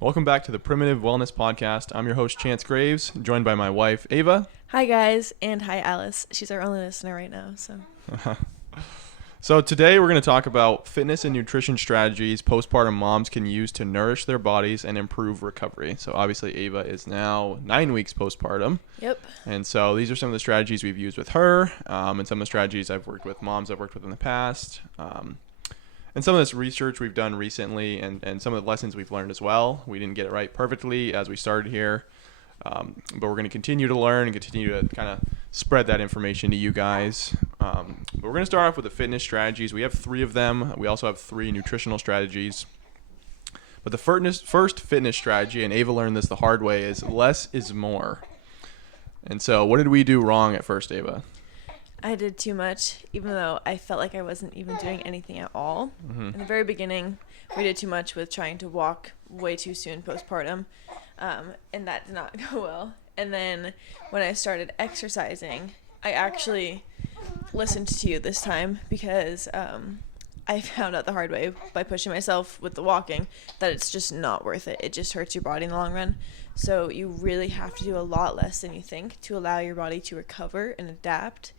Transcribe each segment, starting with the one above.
Welcome back to the Primitive Wellness Podcast. I'm your host, Chance Graves, joined by my wife, Ava. Hi, guys, and hi, Alice. She's our only listener right now, so. So today we're going to talk about fitness and nutrition strategies postpartum moms can use to nourish their bodies and improve recovery. So obviously Ava is now 9 weeks postpartum. Yep. And so these are some of the strategies we've used with her, and some of the strategies I've worked with moms I've worked with in the past. And some of this research we've done recently and some of the lessons we've learned as well. We didn't get it right perfectly as we started here, but we're going to continue to learn and continue to kind of spread that information to you guys. But we're going to start off with the fitness strategies. We have 3 of them. We also have 3 nutritional strategies. But the first fitness strategy, and Ava learned this the hard way, is less is more. And so what did we do wrong at first, Ava? I did too much, even though I felt like I wasn't even doing anything at all. Mm-hmm. In the very beginning, we did too much with trying to walk way too soon postpartum, and that did not go well. And then when I started exercising, I actually listened to you this time because I found out the hard way by pushing myself with the walking that it's just not worth it. It just hurts your body in the long run. So you really have to do a lot less than you think to allow your body to recover and adapt,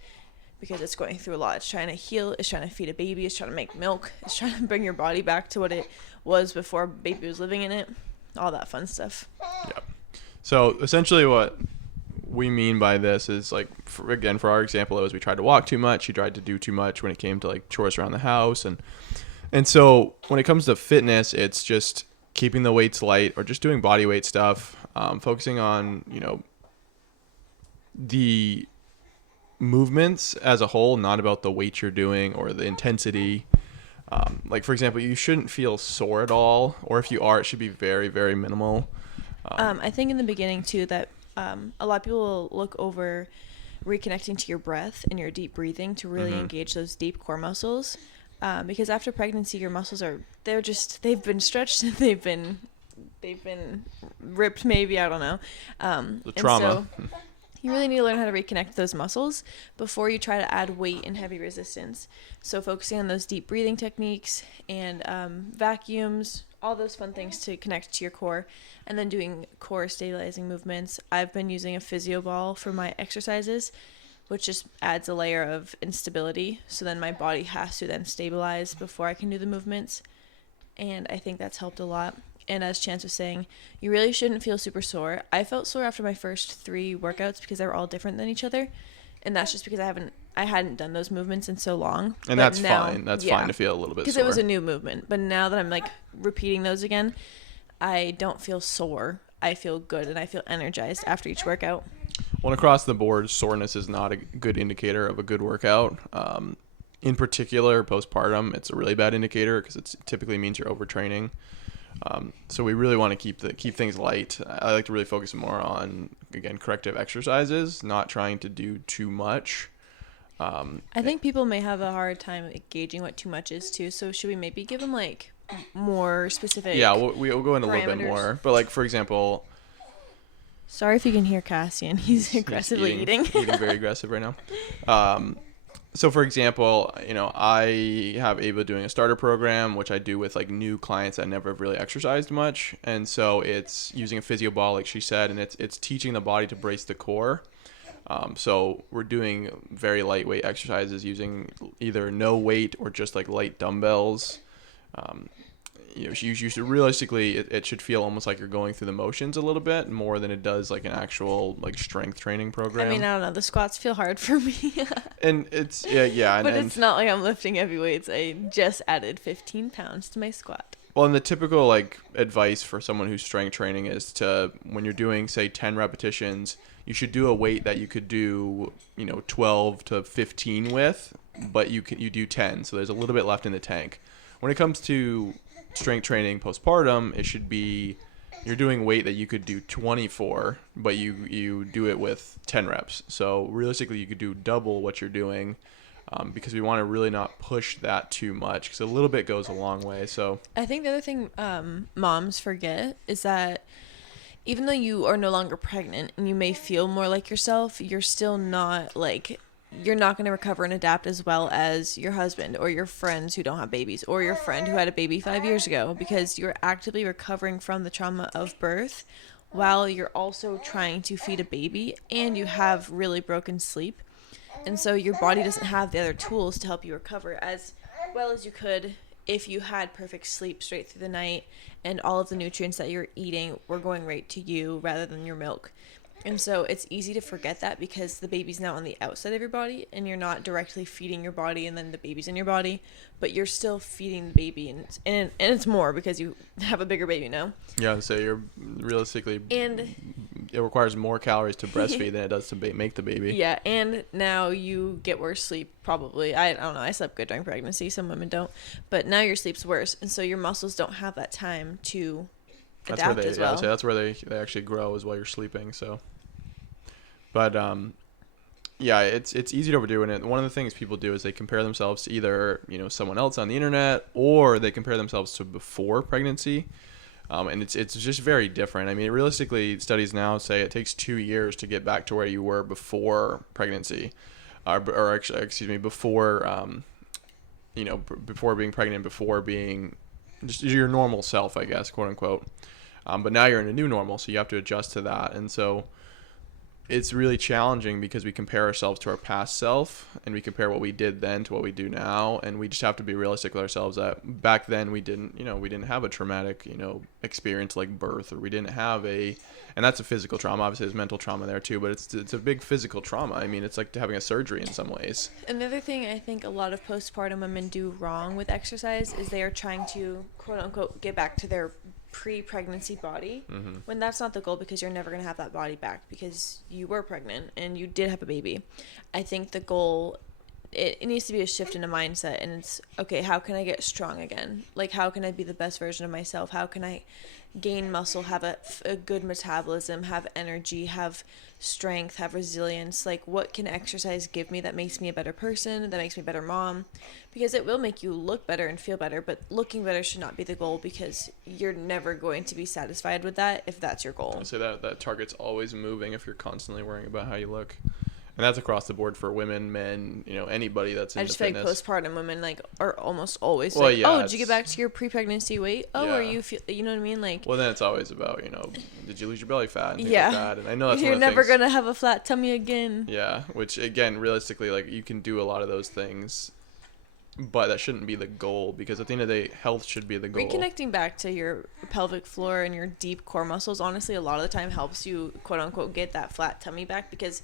because it's going through a lot. It's trying to heal, it's trying to feed a baby, it's trying to make milk, it's trying to bring your body back to what it was before baby was living in it, all that fun stuff. Yeah. So essentially what we mean by this is, like, for our example, it was we tried to walk too much. She tried to do too much when it came to like chores around the house. And so when it comes to fitness, it's just keeping the weights light or just doing body weight stuff, focusing on, the movements as a whole, not about the weight you're doing or the intensity. Like, for example, you shouldn't feel sore at all, or if you are, it should be very, very minimal. I think in the beginning too that a lot of people will look over reconnecting to your breath and your deep breathing to really engage those deep core muscles, because after pregnancy your muscles they've been stretched, they've been ripped, maybe, I don't know, The trauma. and so you really need to learn how to reconnect those muscles before you try to add weight and heavy resistance. So focusing on those deep breathing techniques and vacuums, all those fun things to connect to your core, and then doing core stabilizing movements. I've been using a physio ball for my exercises, which just adds a layer of instability. So then my body has to then stabilize before I can do the movements. And I think that's helped a lot. And as Chance was saying, you really shouldn't feel super sore. I felt sore after my first 3 workouts because they were all different than each other. And that's just because I hadn't done those movements in so long. And that's fine. That's fine to feel a little bit sore. Because it was a new movement. But now that I'm like repeating those again, I don't feel sore. I feel good and I feel energized after each workout. Well, across the board, soreness is not a good indicator of a good workout. In particular, postpartum, it's a really bad indicator because it typically means you're overtraining. So we really want to keep things light. I like to really focus more on, again, corrective exercises, not trying to do too much. I think people may have a hard time gauging what too much is too. So should we maybe give them like more specific? Yeah, we'll go into a little bit parameters? more. But like, for example, Sorry if you can hear Cassian. He's aggressively eating. Eating very aggressive right now. So for example, I have Ava doing a starter program, which I do with like new clients that never have really exercised much. And so it's using a physio ball, like she said, and it's teaching the body to brace the core. So we're doing very lightweight exercises using either no weight or just like light dumbbells. You should realistically, it should feel almost like you're going through the motions a little bit more than it does like an actual like strength training program. I mean, I don't know. The squats feel hard for me. And it's, yeah. But it's not like I'm lifting heavy weights. I just added 15 pounds to my squat. Well, and the typical like advice for someone who's strength training is to, when you're doing, say, 10 repetitions, you should do a weight that you could do, 12 to 15 with, but you do 10. So there's a little bit left in the tank. When it comes to strength training postpartum, it should be you're doing weight that you could do 24, but you do it with 10 reps. So realistically, you could do double what you're doing, because we want to really not push that too much, because a little bit goes a long way. So I think the other thing moms forget is that even though you are no longer pregnant and you may feel more like yourself, you're still not like you're not going to recover and adapt as well as your husband or your friends who don't have babies or your friend who had a baby 5 years ago, because you're actively recovering from the trauma of birth while you're also trying to feed a baby and you have really broken sleep. And so your body doesn't have the other tools to help you recover as well as you could if you had perfect sleep straight through the night and all of the nutrients that you're eating were going right to you rather than your milk. And so it's easy to forget that because the baby's now on the outside of your body and you're not directly feeding your body and then the baby's in your body, but you're still feeding the baby, and it's more because you have a bigger baby now. Yeah, so you're realistically, and it requires more calories to breastfeed than it does to make the baby. Yeah, and now you get worse sleep probably. I don't know, I slept good during pregnancy, some women don't, but now your sleep's worse, and so your muscles don't have that time to adapt as well. Yeah, so that's where they actually grow, is while you're sleeping. So, but yeah, it's easy to overdo, and one of the things people do is they compare themselves to either someone else on the internet, or they compare themselves to before pregnancy, and it's just very different. I mean, realistically, studies now say it takes 2 years to get back to where you were before pregnancy, or actually, excuse me, before before being pregnant, before being just your normal self, I guess, quote unquote. But now you're in a new normal, so you have to adjust to that. And so it's really challenging because we compare ourselves to our past self, and we compare what we did then to what we do now. And we just have to be realistic with ourselves that back then we didn't have a traumatic, experience like birth, or we didn't have and that's a physical trauma. Obviously there's mental trauma there too, but it's a big physical trauma. I mean, it's like having a surgery in some ways. Another thing I think a lot of postpartum women do wrong with exercise is they are trying to quote unquote get back to their pre-pregnancy body, when that's not the goal, because you're never going to have that body back because you were pregnant and you did have a baby. I think the goal, it needs to be a shift in a mindset, and it's okay, how can I get strong again? Like, how can I be the best version of myself? How can I gain muscle, have a good metabolism, have energy, have strength, have resilience? Like, what can exercise give me that makes me a better person, that makes me a better mom? Because it will make you look better and feel better, but looking better should not be the goal, because you're never going to be satisfied with that if that's your goal. I'd say that target's always moving if you're constantly worrying about how you look. And that's across the board for women, men, anybody that's into fitness. I just feel like postpartum women are almost always did you get back to your pre-pregnancy weight? Are you feel, you know what I mean? Like, well, then it's always about, did you lose your belly fat and things like that. And I know that's you're never going to have a flat tummy again. Yeah, which again, realistically, like, you can do a lot of those things, but that shouldn't be the goal, because at the end of the day, health should be the goal. Reconnecting back to your pelvic floor and your deep core muscles, honestly, a lot of the time helps you, quote unquote, get that flat tummy back, because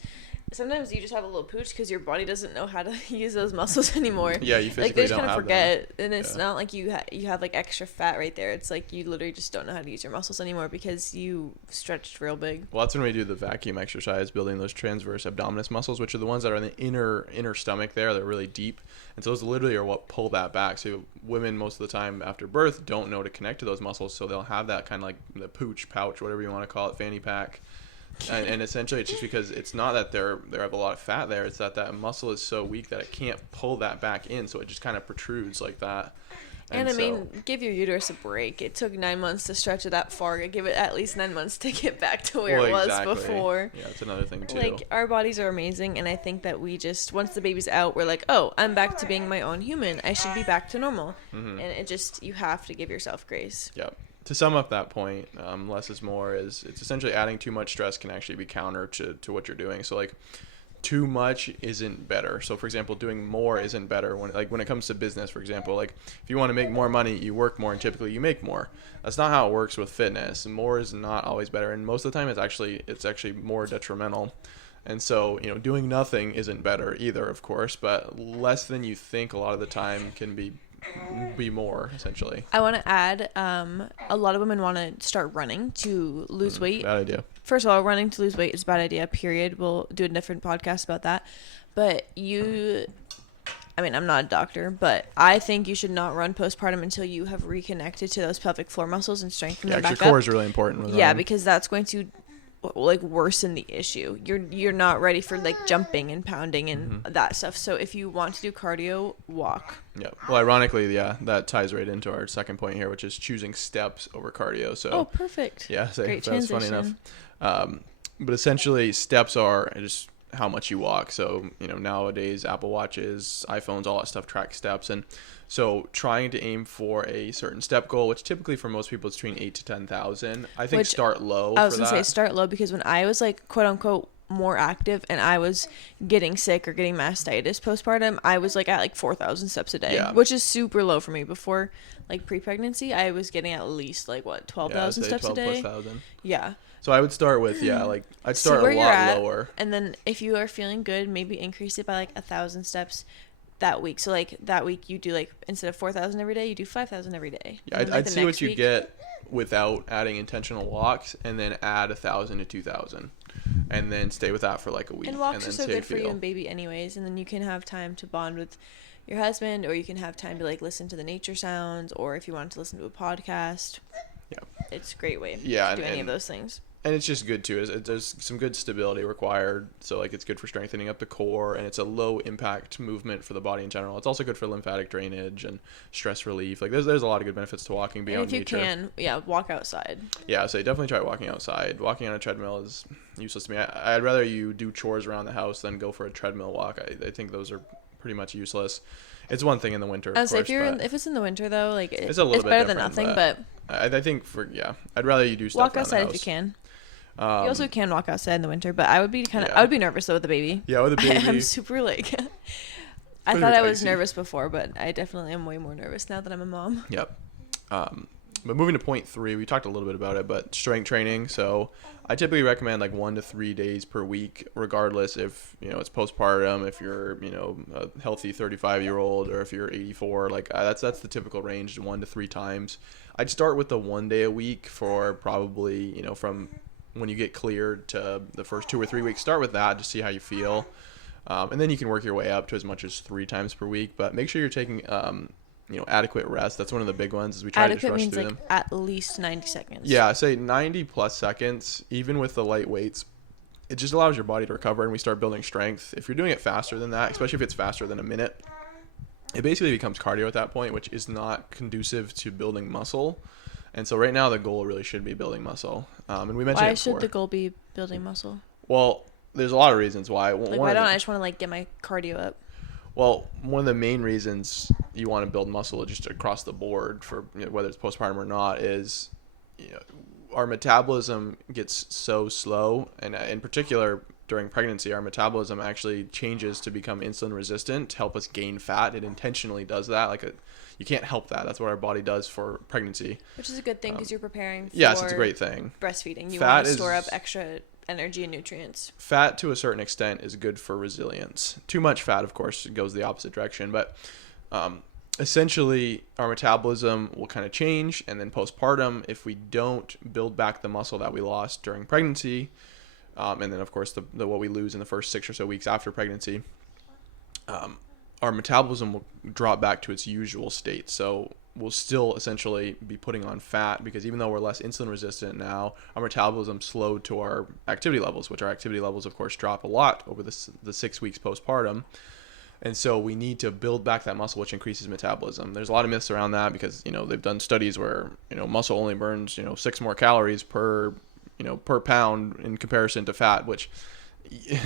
sometimes you just have a little pooch because your body doesn't know how to use those muscles anymore. Yeah, you physically like, they just don't kind of have forget, them. And it's not like you have like extra fat right there. It's like you literally just don't know how to use your muscles anymore because you stretched real big. Well, that's when we do the vacuum exercise, building those transverse abdominis muscles, which are the ones that are in the inner stomach there. They're really deep, and so those literally are what pull that back. So women most of the time after birth don't know to connect to those muscles, so they'll have that kind of like the pooch, pouch, whatever you want to call it, fanny pack. And essentially it's just because it's not that they have a lot of fat there, it's that muscle is so weak that it can't pull that back in, so it just kind of protrudes like that. And I mean, give your uterus a break. It took 9 months to stretch it that far. Give it at least 9 months to get back to where it was before. Yeah, that's another thing too. Like, our bodies are amazing, and I think that we just, once the baby's out, we're like, oh, I'm back to being my own human. I should be back to normal. And it just, you have to give yourself grace. Yep. To sum up that point, less is more, is it's essentially adding too much stress can actually be counter to what you're doing. So, like, too much isn't better. So, for example, doing more isn't better. When it comes to business, for example, like, if you want to make more money, you work more, and typically you make more. That's not how it works with fitness. More is not always better, and most of the time it's actually more detrimental. And so, doing nothing isn't better either, of course, but less than you think a lot of the time can be more, essentially. I want to add, a lot of women want to start running to lose weight. Bad idea. First of all, running to lose weight is a bad idea, period. We'll do a different podcast about that. But I'm not a doctor, but I think you should not run postpartum until you have reconnected to those pelvic floor muscles and strengthened them back up. Your core is really important. Yeah, because that's going to worsen the issue. You're not ready for jumping and pounding and that stuff. So if you want to do cardio, walk. Yeah. Well, ironically, that ties right into our second point here, which is choosing steps over cardio. So. Oh, perfect. Yeah. Great that's transition. funny enough. But essentially, steps are just how much you walk. So, nowadays Apple Watches, iPhones, all that stuff track steps. And so trying to aim for a certain step goal, which typically for most people is between 8 to 10,000. I think start low I was for going to say that. start low, because when I was like quote unquote more active and I was getting sick or getting mastitis postpartum, I was like at like 4,000 steps a day, Yeah. which is super low for me. Before like pre-pregnancy, I was getting at least like what, 12,000 say steps 12 a day. plus thousand. Yeah. So I would start with, I'd See start where a you're lot at, lower. and then if you are feeling good, maybe increase it by like 1,000 steps that week. So like that week you do like, instead of 4,000 every day, you do 5,000 every day. Yeah, And then, like, I'd the see what next you week- get without adding intentional walks, and then add 1,000 to 2,000, and then stay with that for like a week. And walks then are so see how good for you feel. and baby anyways, and then you can have time to bond with your husband, or you can have time to like listen to the nature sounds, or if you want to listen to a podcast. Yeah. It's a great way Yeah, to do any of those things. And it's just good too. There's some good stability required. So like it's good for strengthening up the core, and it's a low impact movement for the body in general. It's also good for lymphatic drainage and stress relief. Like there's a lot of good benefits to walking And beyond if you nature. can, walk outside. Yeah, so definitely try walking outside. Walking on a treadmill is useless to me. I'd rather you do chores around the house than go for a treadmill walk. I think those are pretty much useless. It's one thing in the winter, of I'd say course, if it's in the winter though, like it's a little bit better than different, nothing. But I think I'd rather you do stuff walk around outside the house. if you can. You also can walk outside in the winter, but I would be Yeah. I would be nervous though with the baby. Yeah, with a baby. I'm super like. I Pretty thought I was icy. nervous before, but I definitely am way more nervous now that I'm a mom. Yep. But moving to point 3, we talked a little bit about it, but strength training. So I typically recommend like 1 to 3 days per week, regardless if, it's postpartum, if you're, a healthy 35-year-old, or if you're 84, like that's the typical range, 1 to 3 times. I'd start with the 1 day a week for probably, from when you get cleared to the first 2 or 3 weeks. Start with that to see how you feel. And then you can work your way up to as much as 3 times per week, but make sure you're taking, adequate rest. That's one of the big ones, is we try to just Adequate rush means through like them. at least 90 seconds. Yeah, say 90 plus seconds, even with the light weights. It just allows your body to recover, and we start building strength. If you're doing it faster than that, especially if it's faster than a minute, it basically becomes cardio at that point, which is not conducive to building muscle. And so right now the goal really should be building muscle. And we mentioned Why it before. should the goal be building muscle? Well, there's a lot of reasons why. Like, why don't I just want to like get my cardio up? Well, one of the main reasons you want to build muscle just across the board for whether it's postpartum or not is our metabolism gets so slow, and in particular during pregnancy, our metabolism actually changes to become insulin resistant to help us gain fat. It intentionally does that. You can't help that. That's what our body does for pregnancy. Which is a good thing because you're preparing for Yes, it's a great thing. breastfeeding. You Fat want to store is- up extra energy and nutrients. Fat, to a certain extent, is good for resilience. Too much fat, of course, goes the opposite direction. But essentially, our metabolism will kind of change. And then postpartum, if we don't build back the muscle that we lost during pregnancy, and then, of course, the what we lose in the first 6 or so weeks after pregnancy, our metabolism will drop back to its usual state. So we'll still essentially be putting on fat, because even though we're less insulin resistant now, our metabolism slowed to our activity levels, which our activity levels, of course, drop a lot over the 6 weeks postpartum. And so we need to build back that muscle, which increases metabolism. There's a lot of myths around that, because, they've done studies where, muscle only burns, 6 more calories per pound in comparison to fat, which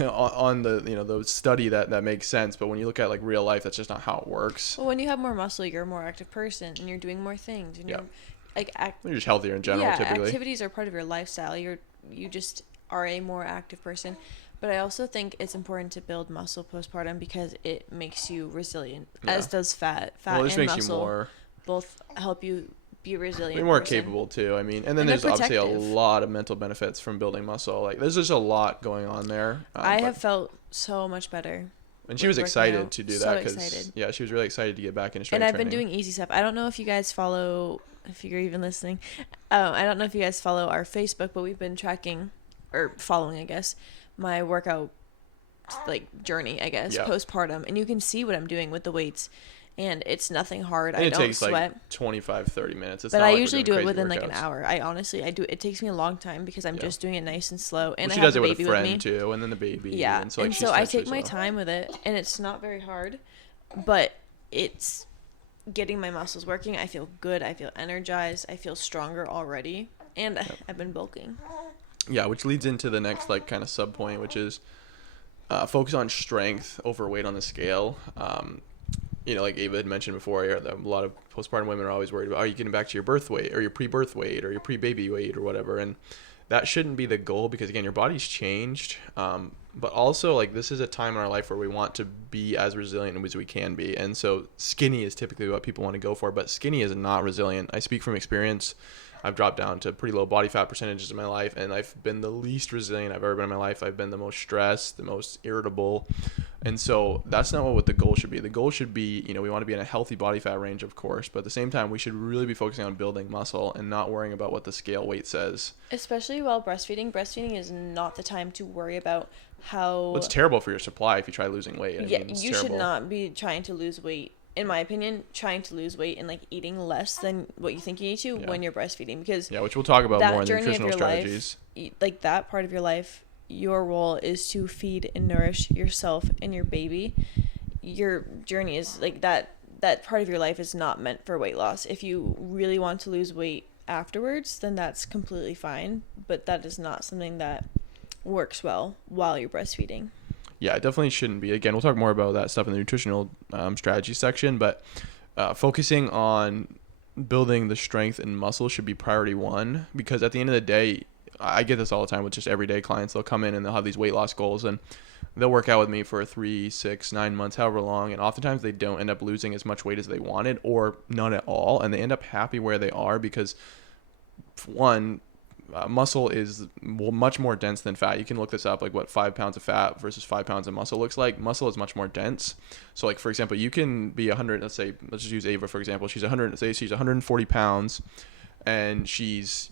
on the the study that makes sense. But when you look at like real life, that's just not how it works. Well, when you have more muscle, you're a more active person and you're doing more things. And you're like You're just healthier in general, typically. Activities are part of your lifestyle. You just are a more active person. But I also think it's important to build muscle postpartum because it makes you resilient, as does fat. Fat This and makes muscle you more both help you be a resilient. Be more person. capable too. I mean, and then And there's they're obviously a protective. lot of mental benefits from building muscle. Like there's just a lot going on there. I have felt so much better. And she was working excited out. to do So that because excited. she was really excited to get back into strength And I've training. been doing easy stuff. I don't know if you guys follow, if you're even listening. I don't know if you guys follow our Facebook, but we've been tracking or following, I guess, my workout journey, I guess, postpartum, and you can see what I'm doing with the weights, and it's nothing hard. And I it don't takes sweat. like 25-30 minutes. It's But not I like we're usually doing do it crazy within like an workouts. hour. It takes me a long time because I'm just doing it nice and slow, and Well, I she have does the it with a baby with friend me. too, and then the baby. Yeah, and so, she I starts take really my slow. time with it, and it's not very hard, but it's getting my muscles working. I feel good. I feel energized. I feel stronger already, and I've been bulking. Yeah, which leads into the next kind of sub point, which is focus on strength over weight on the scale. Like Ava had mentioned before, a lot of postpartum women are always worried about, are you getting back to your birth weight or your pre-birth weight or your pre-baby weight or whatever. And that shouldn't be the goal, because again, your body's changed. But also, like, this is a time in our life where we want to be as resilient as we can be. And so skinny is typically what people want to go for, but skinny is not resilient. I speak from experience. I've dropped down to pretty low body fat percentages in my life, and I've been the least resilient I've ever been in my life. I've been the most stressed, the most irritable. And so that's not what the goal should be. The goal should be, we want to be in a healthy body fat range, of course, but at the same time, we should really be focusing on building muscle and not worrying about what the scale weight says. Especially while breastfeeding. Breastfeeding is not the time to worry about how... Well, it's terrible for your supply if you try losing weight. You should not be trying to lose weight. In my opinion, trying to lose weight and like eating less than what you think you need to when you're breastfeeding, because which we'll talk about more in the nutritional strategies. Like that part of your life, your role is to feed and nourish yourself and your baby. Your journey is like that part of your life is not meant for weight loss. If you really want to lose weight afterwards, then that's completely fine, but that is not something that works well while you're breastfeeding. Yeah, it definitely shouldn't be. Again, we'll talk more about that stuff in the nutritional strategy section, but focusing on building the strength and muscle should be priority one, because at the end of the day, I get this all the time with just everyday clients. They'll come in and they'll have these weight loss goals, and they'll work out with me for 3, 6, 9 months, however long, and oftentimes they don't end up losing as much weight as they wanted, or none at all, and they end up happy where they are because, one, muscle is much more dense than fat. You can look this up, like what 5 pounds of fat versus 5 pounds of muscle looks like. Muscle is much more dense. So like, for example, you can be 100, let's just use Ava, for example. She's 140 pounds and she's,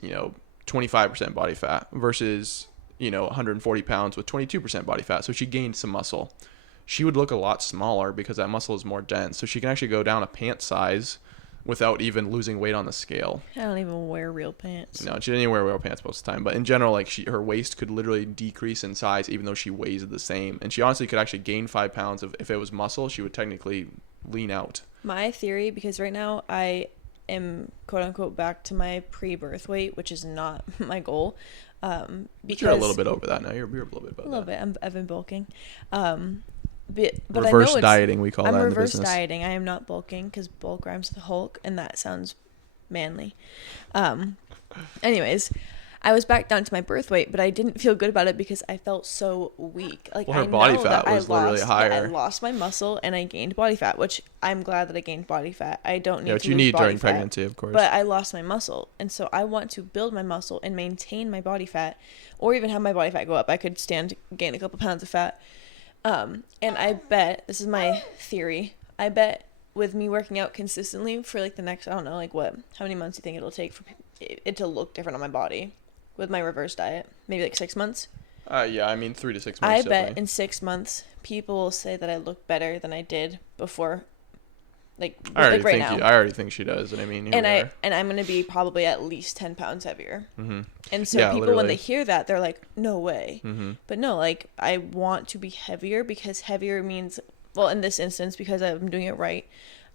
25% body fat versus, 140 pounds with 22% body fat. So she gained some muscle. She would look a lot smaller because that muscle is more dense. So she can actually go down a pant size without even losing weight on the scale. I don't even wear real pants. No, she didn't even wear real pants most of the time. But in general, like her waist could literally decrease in size even though she weighs the same. And she honestly could actually gain 5 pounds. If it was muscle, she would technically lean out. My theory, because right now I am quote unquote back to my pre-birth weight, which is not my goal. Because you're a little bit over that now. You're a little bit above that. A little bit. I've been bulking. But reverse dieting, we call that in the business. I'm reverse dieting. I am not bulking because bulk rhymes with Hulk, and that sounds manly. Anyways, I was back down to my birth weight, but I didn't feel good about it because I felt so weak. Like, her body fat was literally higher. I lost my muscle and I gained body fat, which I'm glad that I gained body fat. I don't need to lose body fat. Which you need during pregnancy, of course. But I lost my muscle, and so I want to build my muscle and maintain my body fat, or even have my body fat go up. I could stand to gain a couple pounds of fat. And I bet, this is my theory, I bet with me working out consistently for like the next, I don't know, like how many months do you think it'll take for it to look different on my body with my reverse diet? Maybe like 6 months? 3 to 6 months. I bet in 6 months, people will say that I look better than I did before. I already think she does, and I mean, I'm gonna be probably at least 10 pounds heavier. Mm-hmm. And so people, when they hear that, they're like, "No way!" Mm-hmm. But no, like, I want to be heavier because heavier means, well, in this instance, because I'm doing it right,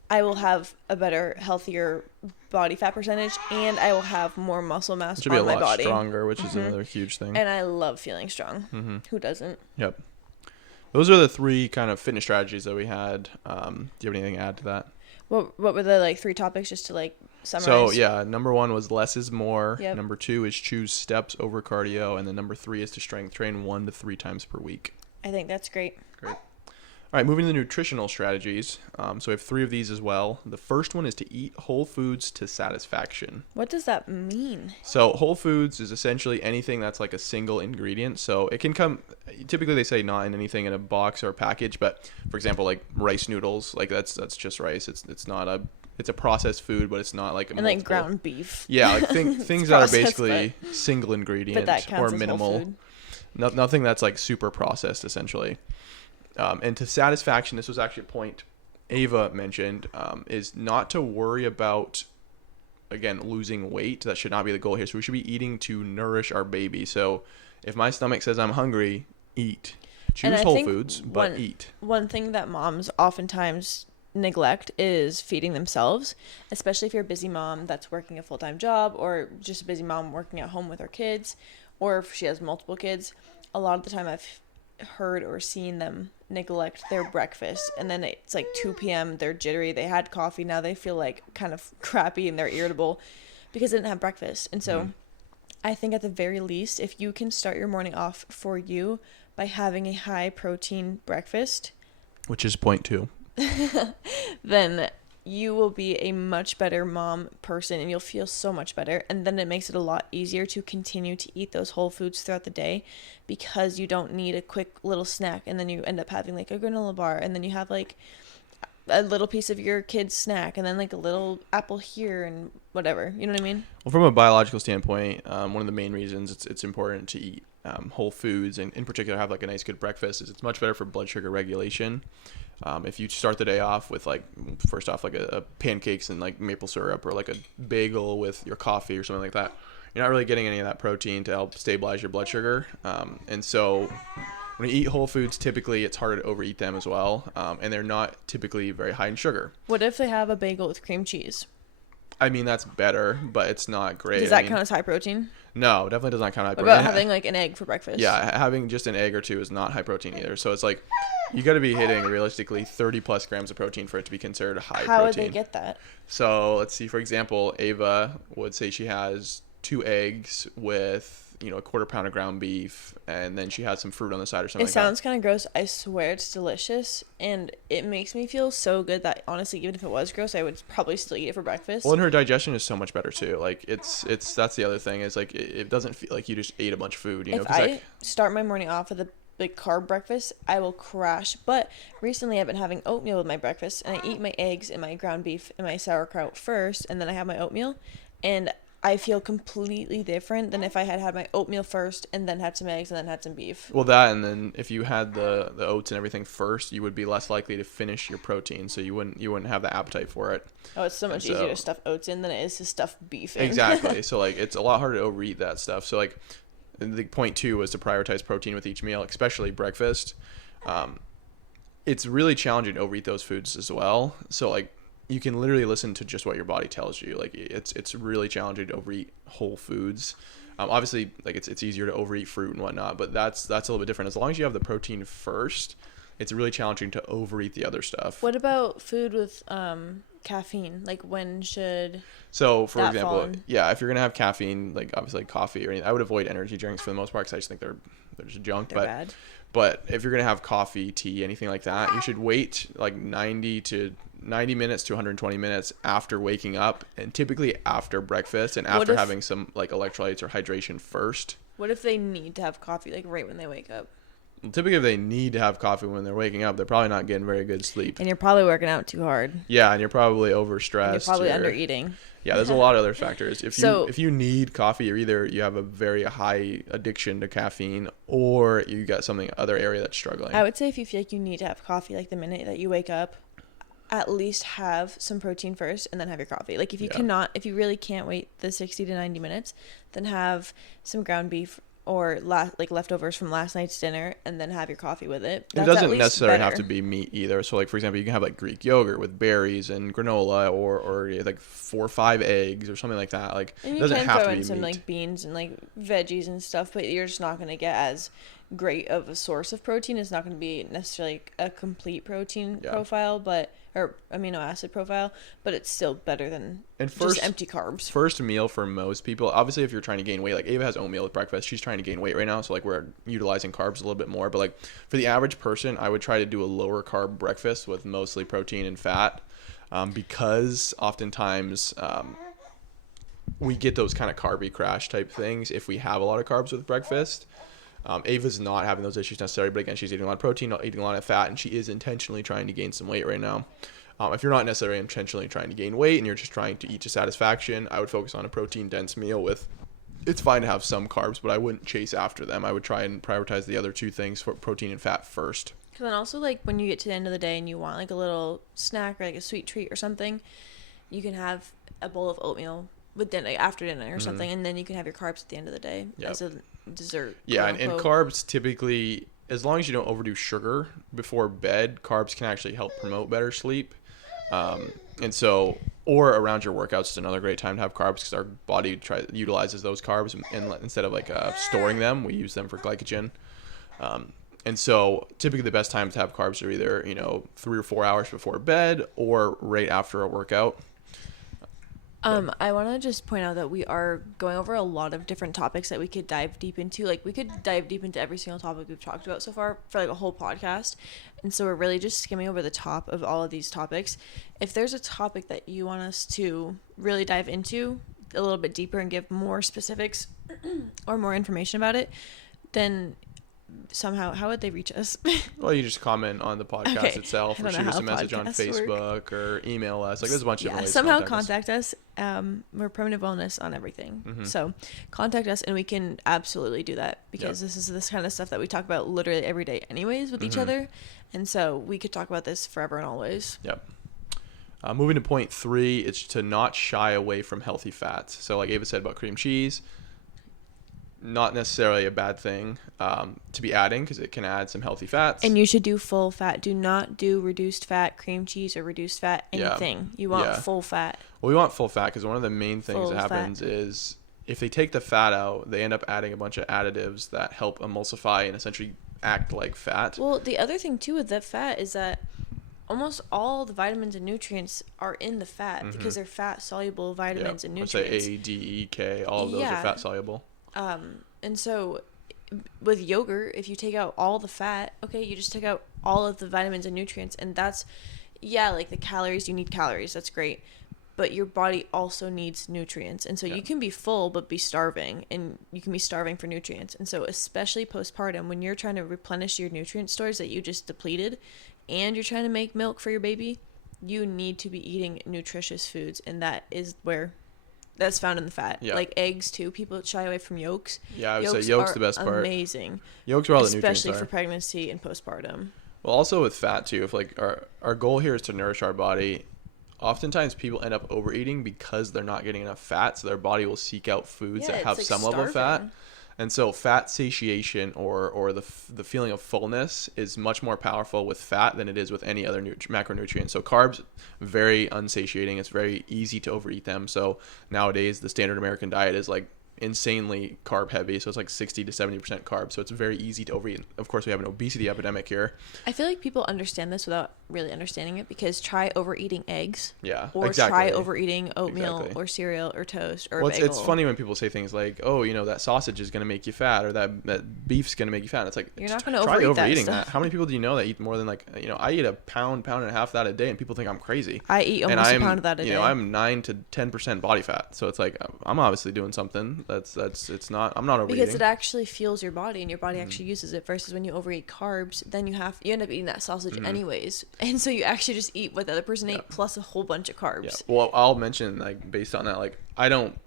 I will have a better, healthier body fat percentage, and I will have more muscle mass on my body. Should be a lot stronger, which is another huge thing. And I love feeling strong. Mm-hmm. Who doesn't? Yep. Those are the 3 kind of fitness strategies that we had. Do you have anything to add to that? What were the 3 topics, just to summarize? So number 1 was less is more. Yep. Number 2 is choose steps over cardio, and then number 3 is to strength train 1 to 3 times per week. I think that's great. Great. All right, moving to the nutritional strategies. So we have 3 of these as well. The first one is to eat whole foods to satisfaction. What does that mean? So whole foods is essentially anything that's like a single ingredient. So it can come, typically they say not in anything in a box or a package, but for example, like rice noodles, like that's just rice. It's not it's a processed food, but it's not like a like ground beef. Yeah, like things that are basically single ingredient or minimal. Nothing that's like super processed essentially. And to satisfaction, this was actually a point Ava mentioned, is not to worry about, again, losing weight. That should not be the goal here. So we should be eating to nourish our baby. So if my stomach says I'm hungry, eat. Choose whole foods, but eat. One thing that moms oftentimes neglect is feeding themselves, especially if you're a busy mom that's working a full-time job, or just a busy mom working at home with her kids, or if she has multiple kids. A lot of the time I've heard or seen them neglect their breakfast, and then it's like 2 p.m. They're jittery. They had coffee. Now they feel like kind of crappy and they're irritable because they didn't have breakfast. And so I think at the very least, if you can start your morning off for you by having a high protein breakfast, which is point 2, then you will be a much better mom person and you'll feel so much better. And then it makes it a lot easier to continue to eat those whole foods throughout the day because you don't need a quick little snack and then you end up having like a granola bar and then you have like a little piece of your kid's snack and then like a little apple here and whatever. You know what I mean? Well, from a biological standpoint, one of the main reasons it's important to eat whole foods and in particular have like a nice good breakfast is it's much better for blood sugar regulation. If you start the day off with like, first off, like a pancakes and like maple syrup or like a bagel with your coffee or something like that, you're not really getting any of that protein to help stabilize your blood sugar. And so when you eat whole foods, typically it's harder to overeat them as well. And they're not typically very high in sugar. What if they have a bagel with cream cheese? I mean, that's better, but it's not great. Does that count as high protein? No, definitely does not count high What protein. about having like an egg for breakfast? Yeah, having just an egg or two is not high protein either. So it's like you got to be hitting realistically 30 plus grams of protein for it to be considered high How protein. would they get that? So let's see. For example, Ava would say she has 2 eggs with, a quarter pound of ground beef, and then she has some fruit on the side or something. It sounds kind of gross. I swear it's delicious, and it makes me feel so good that honestly, even if it was gross, I would probably still eat it for breakfast. Well, and her digestion is so much better too. Like it's that's the other thing is like it doesn't feel like you just ate a bunch of food. If I start my morning off with a big carb breakfast, I will crash. But recently, I've been having oatmeal with my breakfast, and I eat my eggs and my ground beef and my sauerkraut first, and then I have my oatmeal, and I feel completely different than if I had my oatmeal first and then had some eggs and then had some beef. Well, that, and then if you had the oats and everything first, you would be less likely to finish your protein, so you wouldn't have the appetite for it. Oh, it's so much easier to stuff oats in than it is to stuff beef in. Exactly. So like it's a lot harder to overeat that stuff. So like the point 2 was to prioritize protein with each meal, especially breakfast. It's really challenging to overeat those foods as well. So like you can literally listen to just what your body tells you. Like it's really challenging to overeat whole foods. Obviously, like it's easier to overeat fruit and whatnot, but that's a little bit different. As long as you have the protein first, it's really challenging to overeat the other stuff. What about food with caffeine? Like when should So for that example, fall in? yeah, if you're gonna have caffeine, like obviously like coffee or anything, I would avoid energy drinks for the most part because I just think they're just junk. They're bad. But if you're gonna have coffee, tea, anything like that, you should wait like 90 minutes to 120 minutes after waking up, and typically after breakfast and after having some like electrolytes or hydration first. What if they need to have coffee like right when they wake up? Well, typically if they need to have coffee when they're waking up, they're probably not getting very good sleep. And you're probably working out too hard. Yeah, and you're probably overstressed. And you're probably under eating. Yeah, there's a lot of other factors. If you need coffee, you're either you have a very high addiction to caffeine or you got something other area that's struggling. I would say if you feel like you need to have coffee like the minute that you wake up, at least have some protein first and then have your coffee. Like if you really can't wait the 60 to 90 minutes, then have some ground beef or leftovers from last night's dinner and then have your coffee with it. It doesn't necessarily have to be meat either. So like for example, you can have like Greek yogurt with berries and granola or like 4 or 5 eggs or something like that. Like and it doesn't have to be meat. You can throw in some like beans and like veggies and stuff, but you're just not going to get as great of a source of protein. It's not going to be necessarily a complete protein profile, or amino acid profile, but it's still better than just empty carbs. First meal for most people, obviously if you're trying to gain weight, like Ava has oatmeal with breakfast, she's trying to gain weight right now, so like we're utilizing carbs a little bit more, but like for the average person, I would try to do a lower carb breakfast with mostly protein and fat, because oftentimes we get those kind of carby crash type things if we have a lot of carbs with breakfast. Ava's not having those issues necessarily, but again, she's eating a lot of protein, not eating a lot of fat, and she is intentionally trying to gain some weight right now. If you're not necessarily intentionally trying to gain weight and you're just trying to eat to satisfaction, I would focus on a protein-dense meal with, it's fine to have some carbs, but I wouldn't chase after them. I would try and prioritize the other 2 things for protein and fat first. And then also, like, when you get to the end of the day and you want, like, a little snack or, like, a sweet treat or something, you can have a bowl of oatmeal with dinner, after dinner or something, and then you can have your carbs at the end of the day as a dessert. Yeah, and carbs typically, as long as you don't overdo sugar before bed, carbs can actually help promote better sleep. And so, or around your workouts is another great time to have carbs because our body utilizes those carbs and instead of like storing them, we use them for glycogen. And so typically the best times to have carbs are either, 3 or 4 hours before bed or right after a workout. I want to just point out that we are going over a lot of different topics that we could dive deep into. Like, we could dive deep into every single topic we've talked about so far for like a whole podcast. And so we're really just skimming over the top of all of these topics. If there's a topic that you want us to really dive into a little bit deeper and give more specifics or more information about it, then somehow, how would they reach us? Well, you just comment on the podcast itself, or shoot us a message on Facebook, or email us. Like, there's a bunch of different ways somehow to contact us. We're Primitive Wellness on everything. So contact us and we can absolutely do that, because this is this kind of stuff that we talk about literally every day anyways with each other. And so we could talk about this forever and always. Yep. Moving to point 3, it's to not shy away from healthy fats. So like Ava said about cream cheese, not necessarily a bad thing to be adding, because it can add some healthy fats. And you should do full fat. Do not do reduced fat cream cheese or reduced fat anything. You want full fat. Well, we want full fat because one of the main things that happens is if they take the fat out, they end up adding a bunch of additives that help emulsify and essentially act like fat. Well, the other thing too with that fat is that almost all the vitamins and nutrients are in the fat because they're fat soluble vitamins and nutrients. Let's say A, D, E, K, all of those are fat soluble. And so with yogurt, if you take out all the fat, okay, you just take out all of the vitamins and nutrients, and that's, like the calories, you need calories, that's great, but your body also needs nutrients. And so you can be full but be starving, and you can be starving for nutrients. And so especially postpartum, when you're trying to replenish your nutrient stores that you just depleted, and you're trying to make milk for your baby, you need to be eating nutritious foods, and that is where that's found in the fat. Like eggs too. People shy away from yolks. Yeah, I would say yolk's the best part. Amazing. Yolk's where all the nutrients especially are. for pregnancy and postpartum. Well, also with fat too, if like our goal here is to nourish our body, oftentimes people end up overeating because they're not getting enough fat, so their body will seek out foods that have some level of fat. And so fat satiation or the feeling of fullness is much more powerful with fat than it is with any other macronutrient. So carbs, very unsatiating. It's very easy to overeat them. So nowadays the standard American diet is like insanely carb heavy, so it's like 60 to 70% carbs, so it's very easy to overeat. Of course, we have an obesity epidemic here. I feel like people understand this without really understanding it, because try overeating eggs, or try overeating oatmeal or cereal or toast or bagel. It's funny when people say things like, oh, that sausage is going to make you fat, or that beef's going to make you fat. It's like, you're not going to try overeating that. How many people do you know that eat more than I eat a pound and a half of that a day, and people think I'm crazy. I eat almost a pound of that a day. I'm 9 to 10% body fat, so it's like I'm obviously doing something I'm not overeating. Because it actually fuels your body, and your body actually uses it, versus when you overeat carbs, then you end up eating that sausage anyways. And so you actually just eat what the other person ate plus a whole bunch of carbs. Yeah. Well, I'll mention, like, based on that, like, I don't,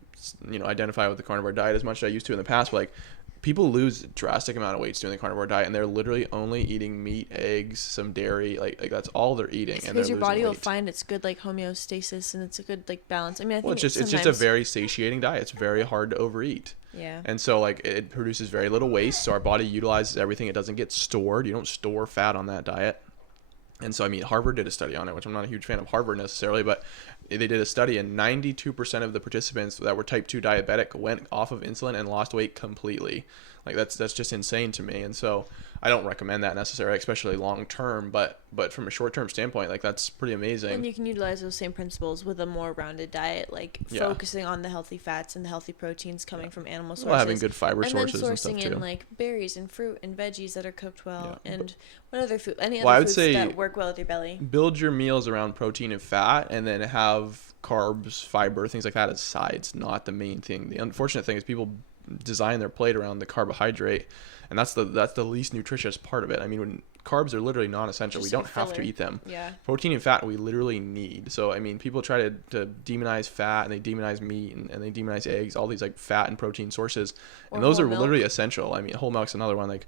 identify with the carnivore diet as much as I used to in the past, but like, people lose a drastic amount of weight doing the carnivore diet, and they're literally only eating meat, eggs, some dairy, like that's all they're eating. It's because your body will find it's good like homeostasis, and it's a good like balance. I mean, I think it's just a very satiating diet. It's very hard to overeat. Yeah. And so like it produces very little waste, so our body utilizes everything. It doesn't get stored. You don't store fat on that diet. And so, I mean, Harvard did a study on it, which I'm not a huge fan of Harvard necessarily, but they did a study, and 92% of the participants that were type 2 diabetic went off of insulin and lost weight completely. Like, that's just insane to me. And so I don't recommend that necessarily, especially long term, but from a short term standpoint, like, that's pretty amazing. And you can utilize those same principles with a more rounded diet, like focusing on the healthy fats and the healthy proteins coming from animal sources. Well, having good fiber sources and and stuff too. And sourcing in like berries and fruit and veggies that are cooked well, and what other food, any other foods that work well with your belly. Build your meals around protein and fat, and then have carbs, fiber, things like that as sides, not the main thing. The unfortunate thing is people design their plate around the carbohydrate, and that's the least nutritious part of it. I mean, when carbs are literally non-essential, we don't have to eat them. Yeah. Protein and fat we literally need. So I mean, people try to demonize fat, and they demonize meat, and they demonize eggs, all these like fat and protein sources, and those are literally essential. I mean, whole milk's another one. Like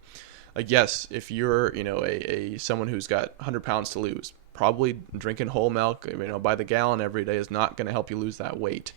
yes, if you're a someone who's got 100 pounds to lose, probably drinking whole milk by the gallon every day is not going to help you lose that weight.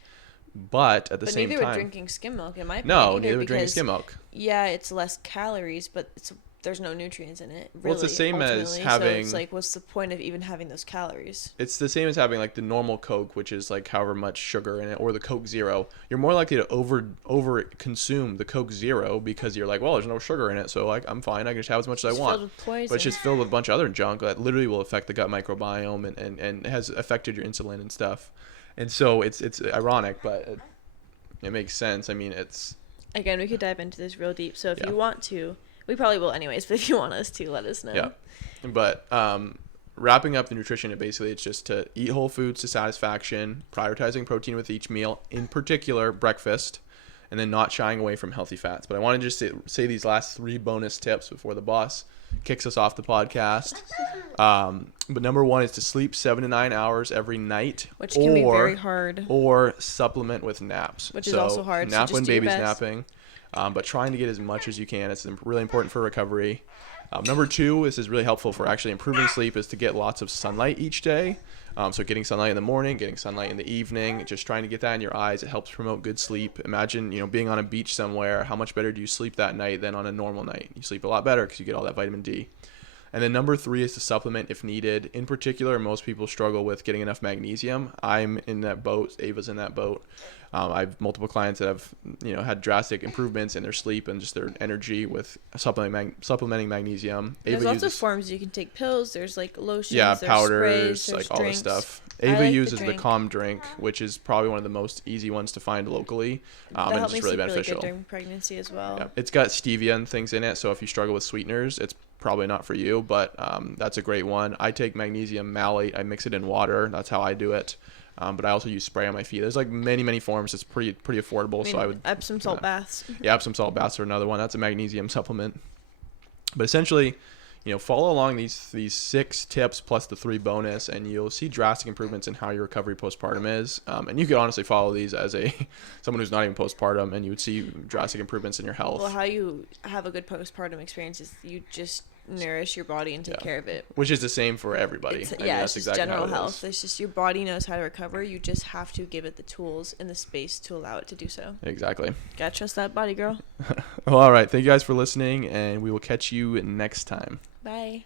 But at the same time, neither would drinking skim milk, in my opinion. No, neither would drinking skim milk. Yeah, it's less calories, but it's there's no nutrients in it. Really, well, it's the same as ultimately. having. So it's like, what's the point of even having those calories? It's the same as having like the normal Coke, which is like however much sugar in it, or the Coke Zero. You're more likely to over consume the Coke Zero because you're like, well, there's no sugar in it, so like I'm fine. I can just have as much as I want. Filled with poison. But it's just filled with a bunch of other junk that literally will affect the gut microbiome and has affected your insulin and stuff. And so it's ironic, but it makes sense. I mean, it's Again, we could dive into this real deep. So if Yeah. you want to, we probably will anyways. But if you want us to, let us know. yeah. But wrapping up the nutrition, basically it's just to eat whole foods to satisfaction, prioritizing protein with each meal, in particular breakfast, and then not shying away from healthy fats. But I want to just say these last 3 bonus tips before the boss kicks us off the podcast. But number 1 is to sleep 7 to 9 hours every night, Which can be very hard. or supplement with naps. Which is also hard, so Nap just when do your baby's best. napping, but trying to get as much as you can. It's really important for recovery. Number 2, this is really helpful for actually improving sleep, is to get lots of sunlight each day. So getting sunlight in the morning, getting sunlight in the evening, just trying to get that in your eyes. It helps promote good sleep. Imagine, being on a beach somewhere. How much better do you sleep that night than on a normal night? You sleep a lot better because you get all that vitamin D. And then number 3 is to supplement if needed. In particular, most people struggle with getting enough magnesium. I'm in that boat. Ava's in that boat. I have multiple clients that have, had drastic improvements in their sleep and just their energy with supplementing magnesium. There's Ava lots of forms. You can take pills. There's like lotions. yeah, there's powders, sprays, there's like all drinks. this stuff. I Ava like the uses the drink. Calm drink, which is probably one of the most easy ones to find locally, That and helped it's me just really sleep really beneficial. good during pregnancy as well. Yeah. It's got stevia and things in it, so if you struggle with sweeteners, it's probably not for you, but that's a great one. I take magnesium malate. I mix it in water. That's how I do it. But I also use spray on my feet. There's like many forms. It's pretty affordable. So I would Epsom salt baths. yeah, Epsom salt baths are another one. That's a magnesium supplement. But essentially, follow along these 6 tips plus the 3 bonus, and you'll see drastic improvements in how your recovery postpartum is. And you could honestly follow these as someone who's not even postpartum, and you would see drastic improvements in your health. Well, how you have a good postpartum experience is you just nourish your body and take care of it. Which is the same for everybody. It's, I mean, yeah, that's it's just exactly general how it health. is. It's just your body knows how to recover. You just have to give it the tools and the space to allow it to do so. Exactly. Gotta trust that body, girl. Well, all right. Thank you guys for listening, and we will catch you next time. Bye.